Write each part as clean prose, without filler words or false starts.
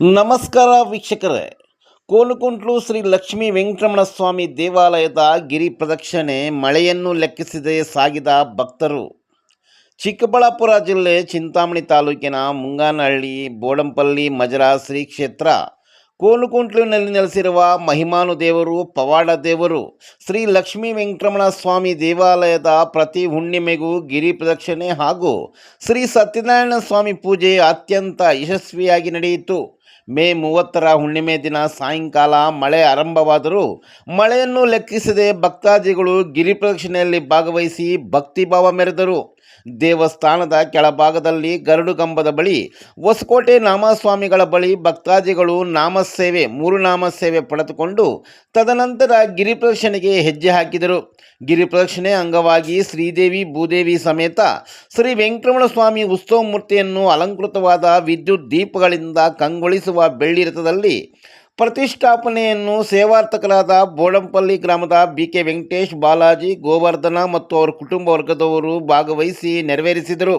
ನಮಸ್ಕಾರ ವೀಕ್ಷಕರೇ. ಕೋನಕುಂಟ್ಲು ಶ್ರೀ ಲಕ್ಷ್ಮೀ ವೆಂಕಟರಮಣ ಸ್ವಾಮಿ ದೇವಾಲಯದ ಗಿರಿ ಪ್ರದಕ್ಷಿಣೆ ಮಳೆಯನ್ನು ಲೆಕ್ಕಿಸದೆ ಸಾಗಿದ ಭಕ್ತರು. ಚಿಕ್ಕಬಳ್ಳಾಪುರ ಜಿಲ್ಲೆ ಚಿಂತಾಮಣಿ ತಾಲೂಕಿನ ಮುಂಗಾನಹಳ್ಳಿ ಬೋಡಂಪಲ್ಲಿ ಮಜರಾ ಶ್ರೀ ಕ್ಷೇತ್ರ ಕೋನಕುಂಟ್ಲಿನಲ್ಲಿ ನೆಲೆಸಿರುವ ಮಹಿಮಾನುದೇವರು ಪವಾಡ ದೇವರು ಶ್ರೀ ಲಕ್ಷ್ಮೀ ವೆಂಕಟರಮಣ ಸ್ವಾಮಿ ದೇವಾಲಯದ ಪ್ರತಿ ಹುಣ್ಣಿಮೆಗೂ ಗಿರಿ ಪ್ರದಕ್ಷಿಣೆ ಹಾಗೂ ಶ್ರೀ ಸತ್ಯನಾರಾಯಣ ಸ್ವಾಮಿ ಪೂಜೆ ಅತ್ಯಂತ ಯಶಸ್ವಿಯಾಗಿ ನಡೆಯಿತು. ಮೇ 30ರ ಹುಣ್ಣಿಮೆ ದಿನ ಸಾಯಂಕಾಲ ಮಳೆ ಆರಂಭವಾದರೂ ಮಳೆಯನ್ನು ಲೆಕ್ಕಿಸದೆ ಭಕ್ತಾದಿಗಳು ಗಿರಿ ಪ್ರದಕ್ಷಿಣೆಯಲ್ಲಿ ಭಾಗವಹಿಸಿ ಭಕ್ತಿಭಾವ ಮೆರೆದರು. ದೇವಸ್ಥಾನದ ಕೆಳಭಾಗದಲ್ಲಿ ಗರುಡುಗಂಬದ ಬಳಿ ಹೊಸಕೋಟೆ ನಾಮಸ್ವಾಮಿಗಳ ಬಳಿ ಭಕ್ತಾದಿಗಳು ನಾಮಸೇವೆ 3 ನಾಮಸೇವೆ ಪಡೆದುಕೊಂಡು ತದನಂತರ ಗಿರಿ ಪ್ರದಕ್ಷಿಣೆಗೆ ಹೆಜ್ಜೆ ಹಾಕಿದರು. ಗಿರಿ ಪ್ರದಕ್ಷಿಣೆ ಅಂಗವಾಗಿ ಶ್ರೀದೇವಿ ಭೂದೇವಿ ಸಮೇತ ಶ್ರೀ ವೆಂಕಟರಮಣ ಸ್ವಾಮಿ ಉತ್ಸವ ಮೂರ್ತಿಯನ್ನು ಅಲಂಕೃತವಾದ ವಿದ್ಯುತ್ ದೀಪಗಳಿಂದ ಕಂಗೊಳಿಸುವ ಬೆಳ್ಳಿ ರಥದಲ್ಲಿ ಪ್ರತಿಷ್ಠಾಪನೆಯನ್ನು ಸೇವಾರ್ಥಕರಾದ ಬೋಡಂಪಲ್ಲಿ ಗ್ರಾಮದ ಬಿಕೆ ವೆಂಕಟೇಶ್, ಬಾಲಾಜಿ, ಗೋವರ್ಧನ ಮತ್ತು ಅವರ ಕುಟುಂಬ ವರ್ಗದವರು ಭಾಗವಹಿಸಿ ನೆರವೇರಿಸಿದರು.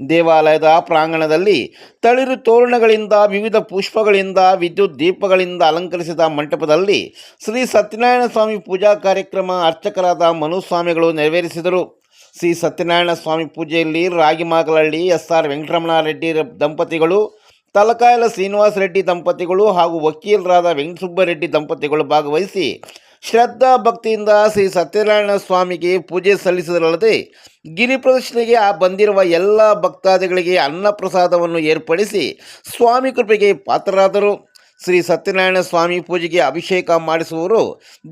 ದೇವಾಲಯದ ಪ್ರಾಂಗಣದಲ್ಲಿ ತಳಿರು ತೋರಣಗಳಿಂದ, ವಿವಿಧ ಪುಷ್ಪಗಳಿಂದ, ವಿದ್ಯುತ್ ದೀಪಗಳಿಂದ ಅಲಂಕರಿಸಿದ ಮಂಟಪದಲ್ಲಿ ಶ್ರೀ ಸತ್ಯನಾರಾಯಣ ಸ್ವಾಮಿ ಪೂಜಾ ಕಾರ್ಯಕ್ರಮ ಅರ್ಚಕರಾದ ಮನುಸ್ವಾಮಿಗಳು ನೆರವೇರಿಸಿದರು. ಶ್ರೀ ಸತ್ಯನಾರಾಯಣ ಸ್ವಾಮಿ ಪೂಜೆಯಲ್ಲಿ ರಾಗಿಮಾಗಲಹಳ್ಳಿ ಎಸ್.ಆರ್. ವೆಂಕಟರಮಣ ರೆಡ್ಡಿ ದಂಪತಿಗಳು, ತಲಕಾಯಲ ಶ್ರೀನಿವಾಸ ರೆಡ್ಡಿ ದಂಪತಿಗಳು ಹಾಗೂ ವಕೀಲರಾದ ವೆಂಕಟಸುಬ್ಬರೆಡ್ಡಿ ದಂಪತಿಗಳು ಭಾಗವಹಿಸಿ ಶ್ರದ್ಧಾ ಭಕ್ತಿಯಿಂದ ಶ್ರೀ ಸತ್ಯನಾರಾಯಣ ಸ್ವಾಮಿಗೆ ಪೂಜೆ ಸಲ್ಲಿಸಿದರಲ್ಲದೆ ಗಿರಿ ಪ್ರದಕ್ಷಿಣೆಗೆ ಬಂದಿರುವ ಎಲ್ಲ ಭಕ್ತಾದಿಗಳಿಗೆ ಅನ್ನ ಪ್ರಸಾದವನ್ನು ಏರ್ಪಡಿಸಿ ಸ್ವಾಮಿ ಕೃಪೆಗೆ ಪಾತ್ರರಾದರು. ಶ್ರೀ ಸತ್ಯನಾರಾಯಣ ಸ್ವಾಮಿ ಪೂಜೆಗೆ ಅಭಿಷೇಕ ಮಾಡಿಸುವವರು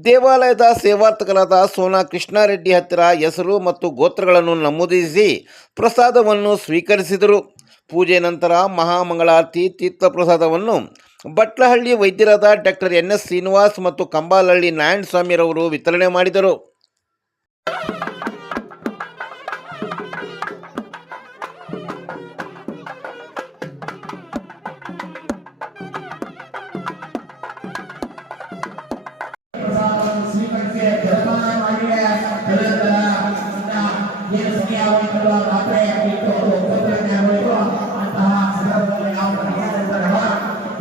ದೇವಾಲಯದ ಸೇವಾರ್ಥಕರಾದ ಸೋನಾ ಕೃಷ್ಣಾರೆಡ್ಡಿ ಹತ್ತಿರ ಹೆಸರು ಮತ್ತು ಗೋತ್ರಗಳನ್ನು ನಮೂದಿಸಿ ಪ್ರಸಾದವನ್ನು ಸ್ವೀಕರಿಸಿದರು. ಪೂಜೆ ನಂತರ ಮಹಾಮಂಗಳಾರತಿ ತೀರ್ಥ ಪ್ರಸಾದವನ್ನು ಬಟ್ಲಹಳ್ಳಿ ವೈದ್ಯರಾದ ಡಾಕ್ಟರ್ ಎನ್.ಎಸ್. ಶ್ರೀನಿವಾಸ್ ಮತ್ತು ಕಂಬಾಲಹಳ್ಳಿ ನಾರಾಯಣ ಸ್ವಾಮಿರವರು ವಿತರಣೆ ಮಾಡಿದರು.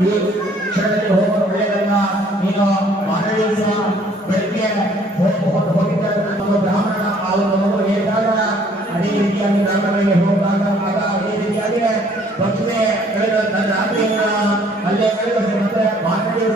ಈ ಕ್ಷಣದಲ್ಲಿ ಹೋಗುವ ಬೆಳೆಗಳನ್ನ ನೀನು ಮಾನವೀಯ ಬೆಳಗ್ಗೆ ಹೋಗಿದ್ದ ಬ್ರಾಹ್ಮಣ ಅವನು ಹೇಳಿದಾಗ ಅದೇ ರೀತಿಯಾಗಿ ಬ್ರಾಹ್ಮಣರಿಗೆ ಹೋದಾಗ ಅದೇ ರೀತಿಯಾಗಿ ಭಕ್ತಿಗೆ ನನ್ನ ರಾತ್ರಿಯಿಂದ ಅಲ್ಲೇ ಮತ್ತೆ ಮಾನವೀಯ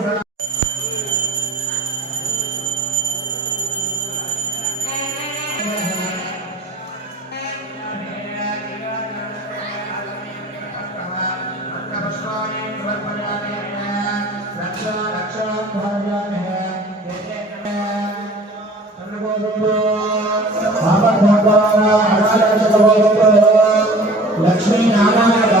लक्ष्मी नारायण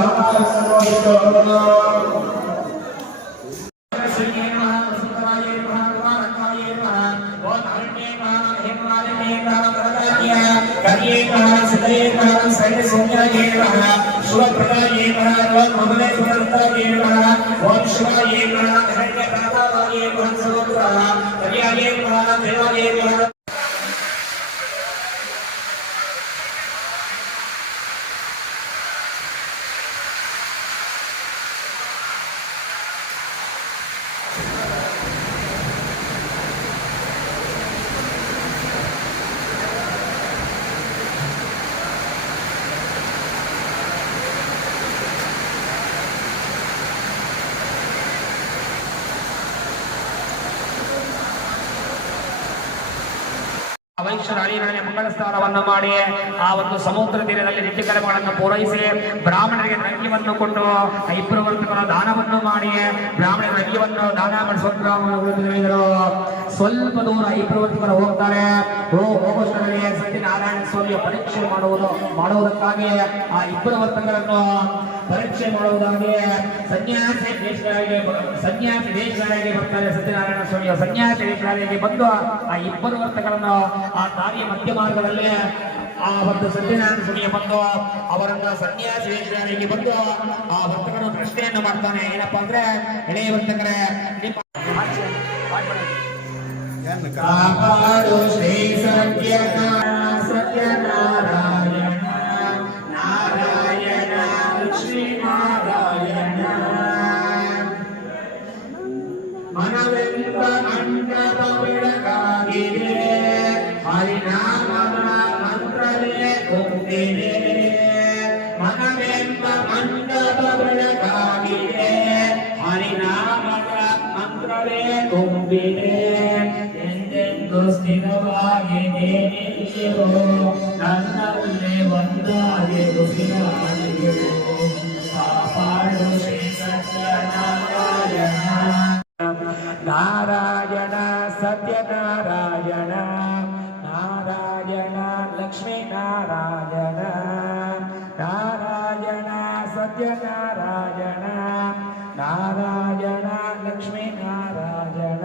ವೈಶ್ವರಾಣಿಗಳಿಗೆ ಮಂಗಳ ಸ್ನಾನವನ್ನು ಮಾಡಿ ಆ ಒಂದು ಸಮುದ್ರ ತೀರದಲ್ಲಿ ನಿತ್ಯ ಕರ್ಮಗಳನ್ನು ಪೂರೈಸಿ ಬ್ರಾಹ್ಮಣರಿಗೆ ದ್ರವ್ಯವನ್ನು ಕೊಟ್ಟು ಇಬ್ಬರು ವರ್ತಕರ ದಾನವನ್ನು ಮಾಡಿ ಬ್ರಾಹ್ಮಣರ ದ್ರವ್ಯವನ್ನು ದಾನ ಮಾಡಿಸುವಂತರು. ಸ್ವಲ್ಪ ದೂರ ಇಬ್ಬರು ವರ್ತಕರು ಹೋಗ್ತಾರೆ. ಹೋಗೋಷ್ಟರಲ್ಲಿ ಸತ್ಯನಾರಾಯಣ ಸ್ವಾಮಿಯ ಪರೀಕ್ಷೆ ಮಾಡುವುದಕ್ಕಾಗಿ ಆ ಇಬ್ಬರು ವರ್ತಕರನ್ನು ಪರೀಕ್ಷೆ ಮಾಡುವುದಾಗಿ ಸನ್ಯಾಸಿ ವೇಷಧಾರಿಗೆ ಬರ್ತಾರೆ. ಸತ್ಯನಾರಾಯಣ ಸ್ವಾಮಿಯ ಸನ್ಯಾಸಿ ವೇಷಧಾರಿಗೆ ಬಂದು ಆ ಇಬ್ಬರು ವರ್ತಕರನ್ನು ಆ ದಾರಿಯ ಮಧ್ಯ ಮಾರ್ಗದಲ್ಲಿ ಆ ಒಂದು ಸತ್ಯನಾರಾಯಣ ಸ್ವಾಮಿಯ ಬಂದು ಅವರನ್ನ ಸನ್ಯಾಸಿ ವೇಷಧಾರಿಗೆ ಬಂದು ಆ ವರ್ತಕರು ಪ್ರಶ್ನೆಯನ್ನು ಮಾಡ್ತಾನೆ. ಏನಪ್ಪಾ ಅಂದ್ರೆ, ಎಳೆಯ ವರ್ತಕರೇ, ಸತ್ಯನಾರಾಯಣ ನಾರಾಯಣ ಲಕ್ಷ್ಮೀ ನಾರಾಯಣ ತುಂಬಿದೆ ಮನವೆಂಬ ಮಂಡಪ ಬೆಳಕಾಗಿದೆ ಹರಿನಾಮದ ಮಂತ್ರವೇ ತುಂಬಿದೆ ಎಂದೆಂದು ಸ್ಥಿರವಾಗಿದೆ ನಿಲ್ಲಿರು ನನ್ನಲ್ಲಿ ಒಂದಾಗಿ ಉಸಿರಾಡಿರು ಕಾಪಾಡು ಶ್ರೀ ಸತ್ಯನಾರಾಯಣ ನಾರಾಯಣ ಸತ್ಯನಾರಾಯಣ ನಾರಾಯಣ ಲಕ್ಷ್ಮೀ ನಾರಾಯಣ ನಾರಾಯಣ ಸತ್ಯನಾರಾಯಣ ನಾರಾಯಣ ಲಕ್ಷ್ಮೀ ನಾರಾಯಣ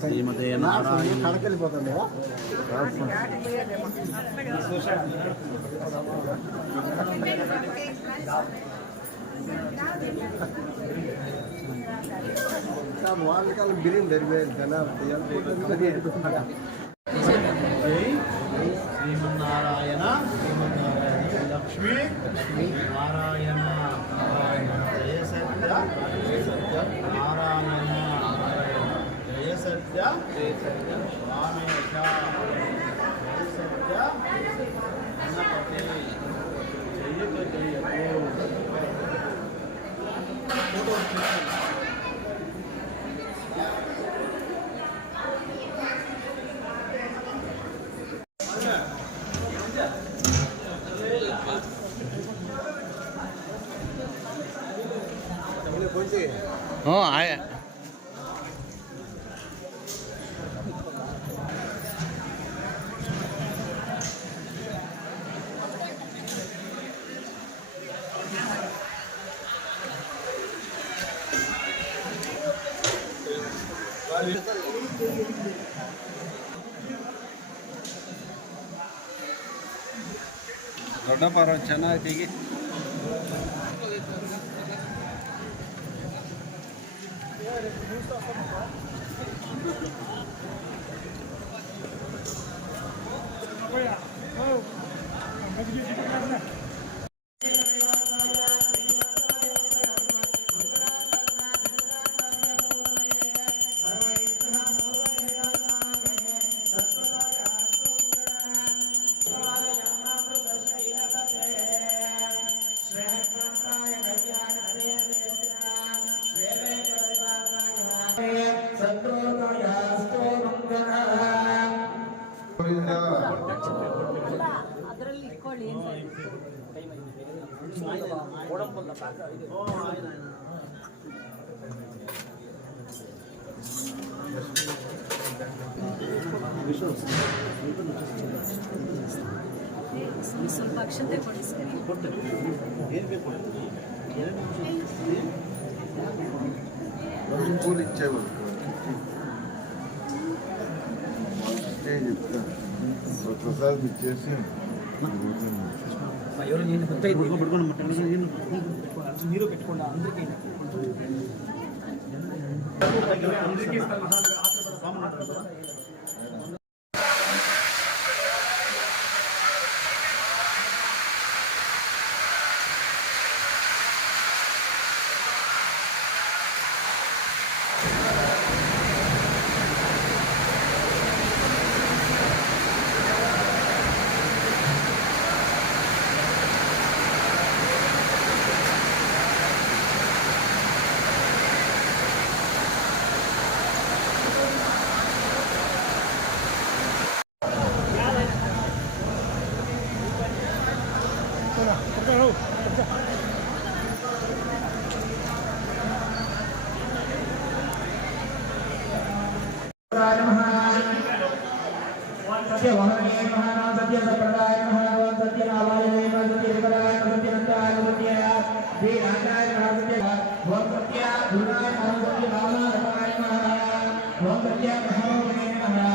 ಶ್ರೀಮತೆ ನಾರಾಯಣ వాళ్ళకి బిర్యానీ జరిపేది శ్రీమన్నారాయణ లక్ష్మీ నారాయణ జయ సత్య నారాయణ జయ సత్య రామేశ జయ సత్య గణపతి జయ ದೊಡ್ಡ ಪಾರ ಚೆನ್ನಾಗಿ ಅದರಲ್ಲಿ ಇಟ್ಕೊಳ್ಳಿ ಸ್ವಲ್ಪ ಅಕ್ಷತೆ ಕೊಡಿ ಸರ್ పూలు ఇచ్చేవాళ్ళు చెప్తా ప్రసాద్ ఇచ్చేసి ನೀರು పెట్టుకోండి అందరికీ सत्य वहने महानाम सत्य संप्रदाय महानाम सत्य नावाय सत्य विकराय सत्य नंदाय सत्य वीराय सत्य ओम सत्य गुरुनाय सत्य भावनाय ओम सत्य महामोने नमः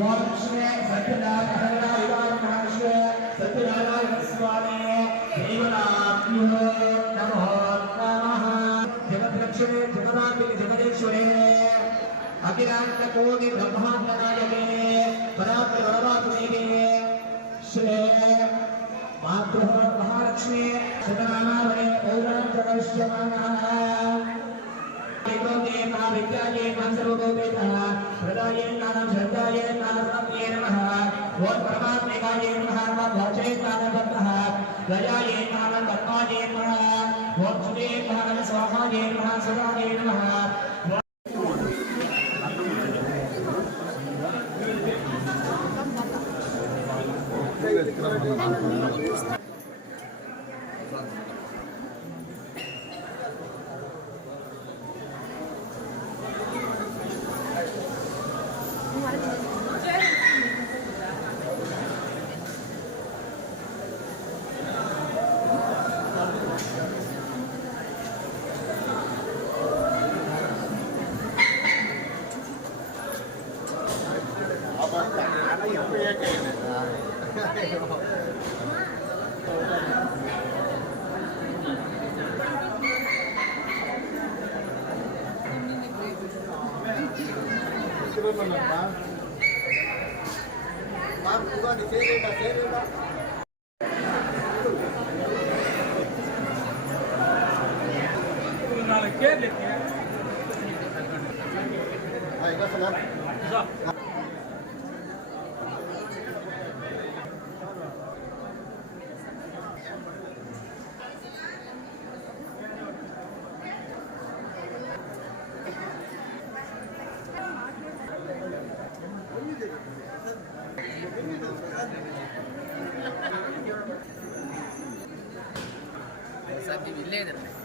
ओम श्री सत्यनारायण हरिवाय महाश्री सत्यनारायण स्वामी देवनाभ्यो नमः नमः जगद्रक्ष ಅಖಿಲಾಂಡ ಕೋಟಿ ಬ್ರಹ್ಮಾಂಡ ನಾಯಕೇ ಪರಾತ್ಮ ಗಣರಾಜುನಿಗೆ ಶ್ರೀ ಮಾತೃ ಮಹಾಲಕ್ಷ್ಮಿ ಶತನಾಮಾವಳಿ ಪೌರಾಂತರಶ್ಯಮಾನಃ विद्रोहे नमः विद्याये नमः सर्वभूतेभ्यः प्रदाये नमः श्रद्धाये नमः रत्ने नमः ओम परमात्मिकाये नमः नमः भोजे नमः दयाये नमः पद्माये नमः ओम सुदे नमः स्वाहाये नमः सदाये नमः ಸರ್ ನೀವು ಇಲ್ಲೇ ಇದ್ದಾರೆ